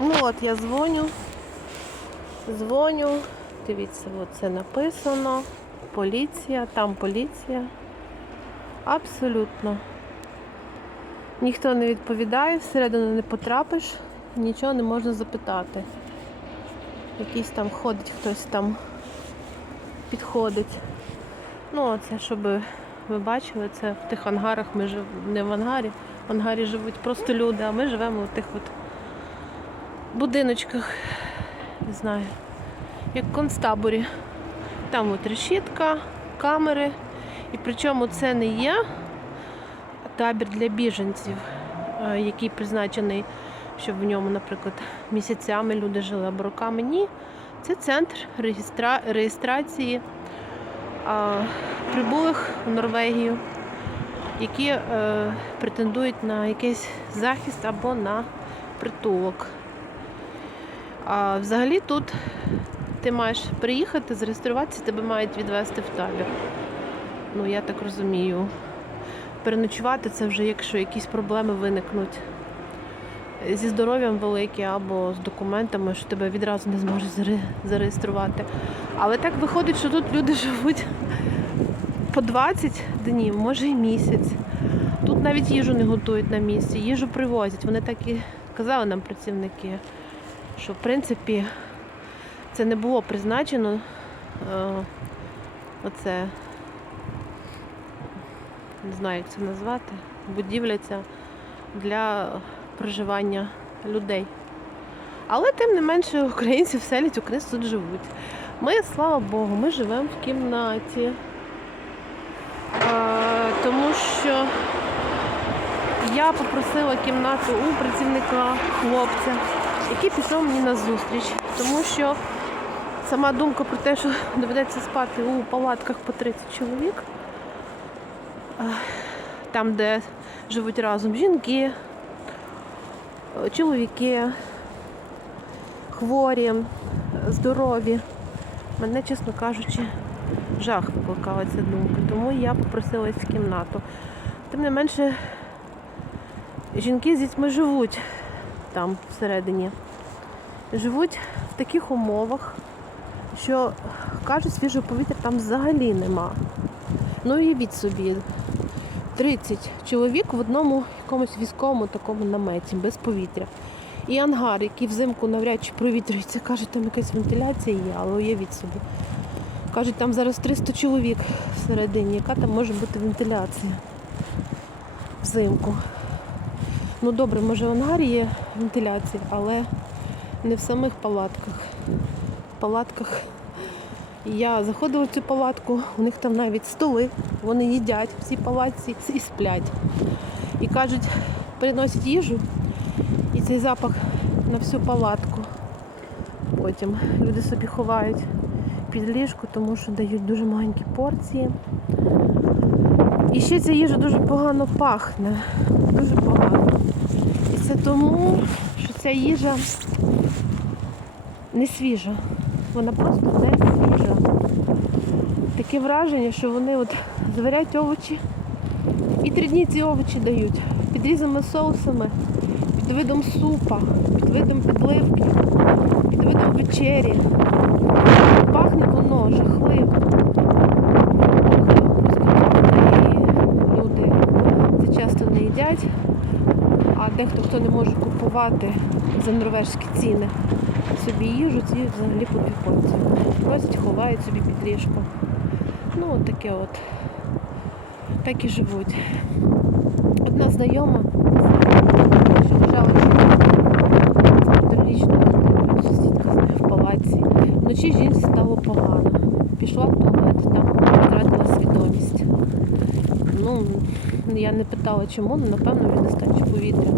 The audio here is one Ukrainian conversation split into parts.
Ну от я дзвоню. Дзвоню. Дивіться, от це написано. Поліція, там поліція. Абсолютно. Ніхто не відповідає, всередину не потрапиш, нічого не можна запитати. Якийсь там ходить, хтось там підходить. Ну, це щоб ви бачили, це в тих ангарах ми живемо не в ангарі. В ангарі живуть просто люди, а ми живемо в тих от будиночках, не знаю, як в концтаборі. Там от решітка, камери. І причому це не є табір для біженців, е, який призначений, щоб в ньому, наприклад, місяцями люди жили або роками. Ні. Це центр реєстра... реєстрації а, прибулих в Норвегію, які е, претендують на якийсь захист або на притулок. А взагалі тут ти маєш приїхати, зареєструватися, тебе мають відвезти в табір. Ну, я так розумію. Переночувати це вже якщо якісь проблеми виникнуть зі здоров'ям великі або з документами, що тебе відразу не зможуть заре- зареєструвати. Але так виходить, що тут люди живуть по 20 днів, може і місяць. Тут навіть їжу не готують на місці, їжу привозять. Вони так і казали нам працівники, що в принципі це не було призначено. Е, оце не знаю, як це назвати, будівля ця для проживання людей. Але тим не менше українці вселять, українці тут живуть. Ми, слава Богу, ми живемо в кімнаті. Е, тому що я попросила кімнату у працівника хлопця, який пішов мені на зустріч, тому що сама думка про те, що доведеться спати у палатках по 30 чоловік, там, де живуть разом жінки, чоловіки, хворі, здорові. Мене, чесно кажучи, жах викликала ця думка. Тому я попросилась в кімнату. Тим не менше, жінки з дітьми живуть там всередині. Живуть в таких умовах, що кажуть, свіжого повітря там взагалі нема. Ну уявіть собі, 30 чоловік в одному якомусь військовому такому наметі без повітря. І ангар, який взимку навряд чи провітрюється, кажуть, там якась вентиляція є, але уявіть собі. Кажуть, там зараз 300 чоловік всередині, яка там може бути вентиляція взимку. Ну добре, може в ангарі є вентиляція, але не в самих палатках. В палатках я заходила в цю палатку, у них там навіть столи, вони їдять в цій палатці і сплять. І кажуть, приносять їжу і цей запах на всю палатку. Потім люди собі ховають під ліжко, тому що дають дуже маленькі порції. І ще ця їжа дуже погано пахне. Дуже тому, що ця їжа не свіжа. Вона просто не свіжа. Таке враження, що вони от зварять овочі і три дні ці овочі дають під різними соусами, під видом супа, під видом підливки, під видом вечері. Пахне воно жахливо. І люди це часто не їдять, а дехто, хто не може купувати за норвежські ціни собі їжу, ці взагалі по порції. Просять, ховають собі під ліжко. Ну, от таке от. Так і живуть. Одна знайома, що лежала трирічною дитиною, сусідка з нею в палаці. Вночі жінці стало погано. Пішла в туалет, там втратила свідомість. Ну, я не питала чому, але напевно від нестачі повітря.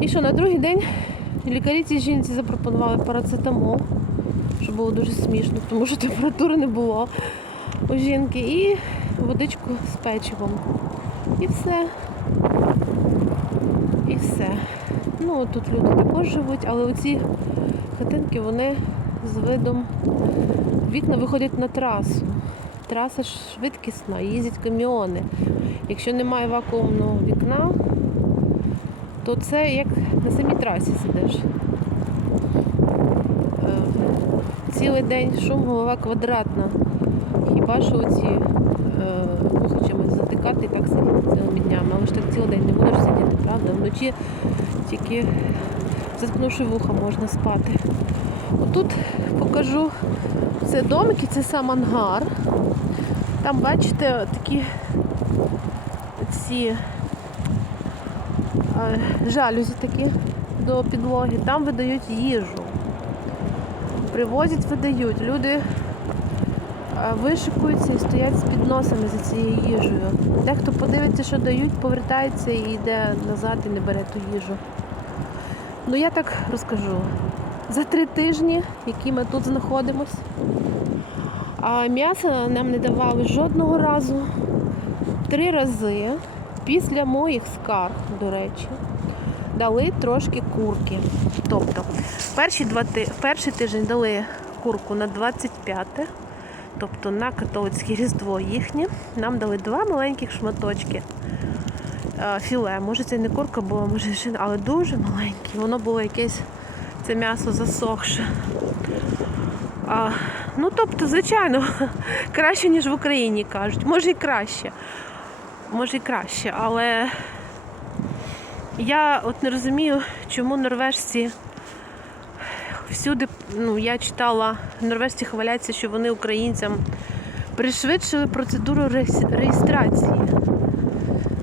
І що, на другий день лікарі цій жінці запропонували парацетамол, що було дуже смішно, тому що температури не було у жінки, і водичку з печивом. І все. І все. Ну, тут люди також живуть, але оці хатинки, вони з видом вікна виходять на трасу. Траса швидкісна, їздять каміони. Якщо немає вакуумного вікна, то це як на самій трасі сидиш. Е, Цілий день шум, голова квадратна. Хіба що оці е, чимось затикати і так сидіти цілими днями. Але ж так цілий день не будеш сидіти, правда? Вночі тільки заткнувши вуха можна спати. Отут покажу це домики, це сам ангар. Там, бачите, такі ці е, жалюзі такі до підлоги. Там видають їжу. Привозять, видають. Люди е, вишикуються і стоять з підносами за цією їжею. Дехто подивиться, що дають, повертається і йде назад і не бере ту їжу. Ну я так розкажу. За три тижні, які ми тут знаходимось, а м'яса нам не давали жодного разу. Три рази після моїх скарг, до речі, дали трошки курки. Тобто, перші два перший тиждень дали курку на 25, тобто на католицьке різдво їхнє. Нам дали два маленьких шматочки е, філе. Може це не курка була, може але дуже маленькі. Воно було якесь це м'ясо засохше. А, ну, тобто, звичайно, краще, ніж в Україні кажуть. Може і краще. Може і краще, але я от не розумію, чому норвежці всюди, ну, я читала, норвежці хваляться, що вони українцям пришвидшили процедуру реєстрації.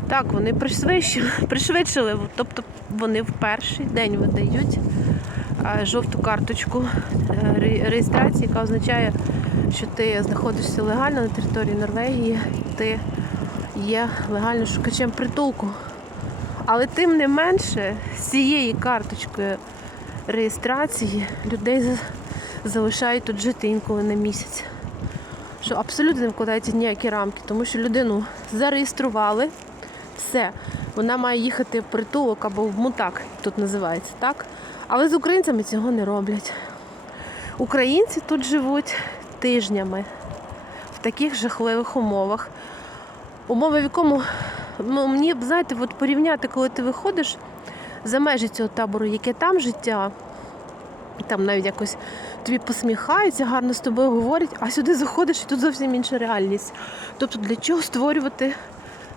Так, вони пришвидшили, пришвидшили, тобто вони в перший день видають жовту карточку е, реєстрації, яка означає, що ти знаходишся легально на території Норвегії, ти є легально шукачем притулку. Але тим не менше, з цією карточкою реєстрації людей залишають тут жити інколи на місяць. Що абсолютно не вкладається ніякі рамки, тому що людину зареєстрували, все, вона має їхати в притулок або в мутак, тут називається, так? Але з українцями цього не роблять. Українці тут живуть тижнями в таких жахливих умовах. Умови, в якому ну, мені, знаєте, от порівняти, коли ти виходиш за межі цього табору, яке там життя, там навіть якось тобі посміхаються, гарно з тобою говорять, а сюди заходиш і тут зовсім інша реальність. Тобто для чого створювати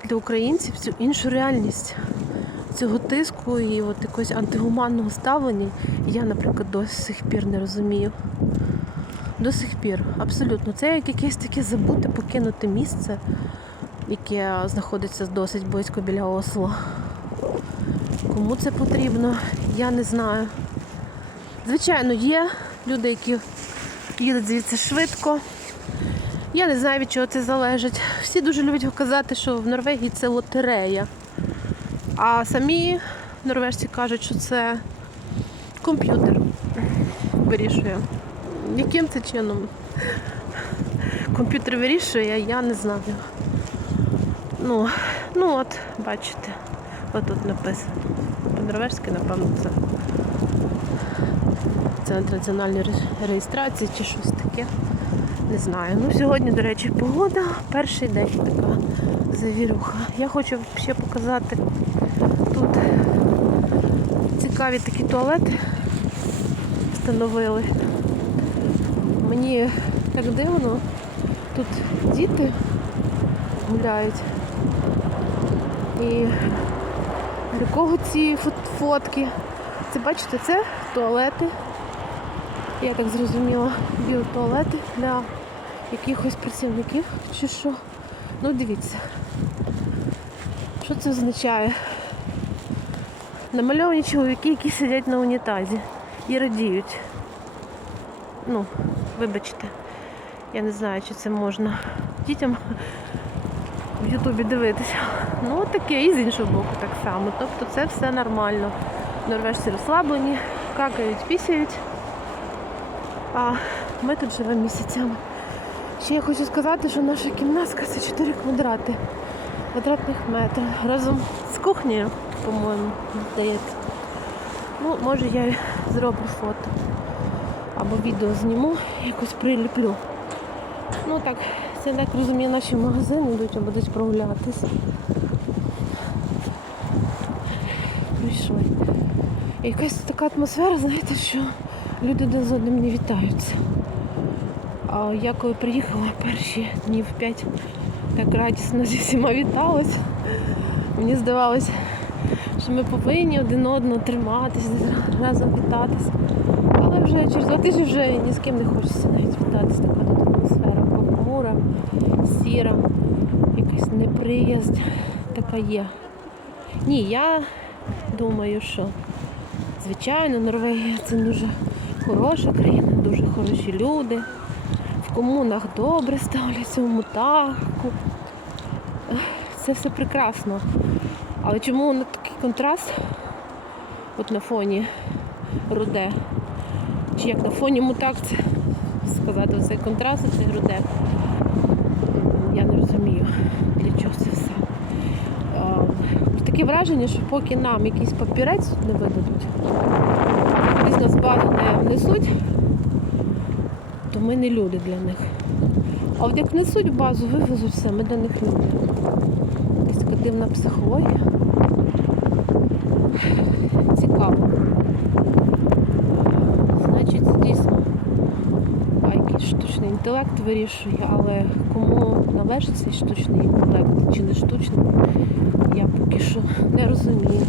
для українців цю іншу реальність? Цього тиску і от якогось антигуманного ставлення я, наприклад, до сих пір не розумію. До сих пір, абсолютно. Це як якесь таке забуте, покинуте місце, яке знаходиться досить близько біля Осло. Кому це потрібно, я не знаю. Звичайно, є люди, які їдуть звідси швидко. Я не знаю, від чого це залежить. Всі дуже люблять казати, що в Норвегії це лотерея. А самі норвежці кажуть, що це комп'ютер вирішує. Яким це чином комп'ютер вирішує, я не знаю. Ну, ну от, бачите, отут написано. По-норвежськи, напевно, це. Центр національної реєстрації чи щось таке. Не знаю. Ну, сьогодні, до речі, погода. Перший день така завірюха. Я хочу ще показати тут цікаві такі туалети встановили. Мені так дивно. Тут діти гуляють. І для кого ці фотки? Це бачите, це туалети. Я так зрозуміла, біотуалети для якихось працівників чи що. Ну дивіться. Що це означає? Намальовані чоловіки, які сидять на унітазі і радіють. Ну, вибачте, я не знаю, чи це можна дітям в Ютубі дивитися. Ну, таке, і з іншого боку так само. Тобто це все нормально. Норвежці розслаблені, какають, пісяють. А ми тут живемо місяцями. Ще я хочу сказати, що наша кімнатка це 4 квадрати квадратних метрів. Разом з кухнею, по-моєму, здається. Ну, може я зроблю фото. Або відео зніму, якось приліплю. Ну так, це так розумію, наші магазини йдуть або десь прогулятися. Прийшли. Якась така атмосфера, знаєте, що люди один з одним не вітаються. Я коли приїхала перші днів п'ять, так радісно зі всіма віталась. Мені здавалося, що ми повинні один одного триматися, разом вітатися. Але вже через два тижні вже ні з ким не хочеться навіть вітатися. Така тут атмосфера похмура, сіра, якась неприязнь така є. Ні, я думаю, що звичайно Норвегія це дуже хороша країна, дуже хороші люди. В комунах добре ставляться в мутаху. Це все прекрасно. Але чому на такий контраст от на фоні руде? Чи як на фоні мутак це сказати оцей контраст, цей руде? Я не розумію, для чого це все. Таке враження, що поки нам якийсь папірець не видадуть, якийсь нас базу не внесуть, ми не люди для них. А от як внесуть в базу, вивезуть все, ми для них люди. Якась така дивна психологія. Цікаво. Значить, дійсно якийсь штучний інтелект вирішує, але кому належить цей штучний інтелект чи не штучний, я поки що не розумію.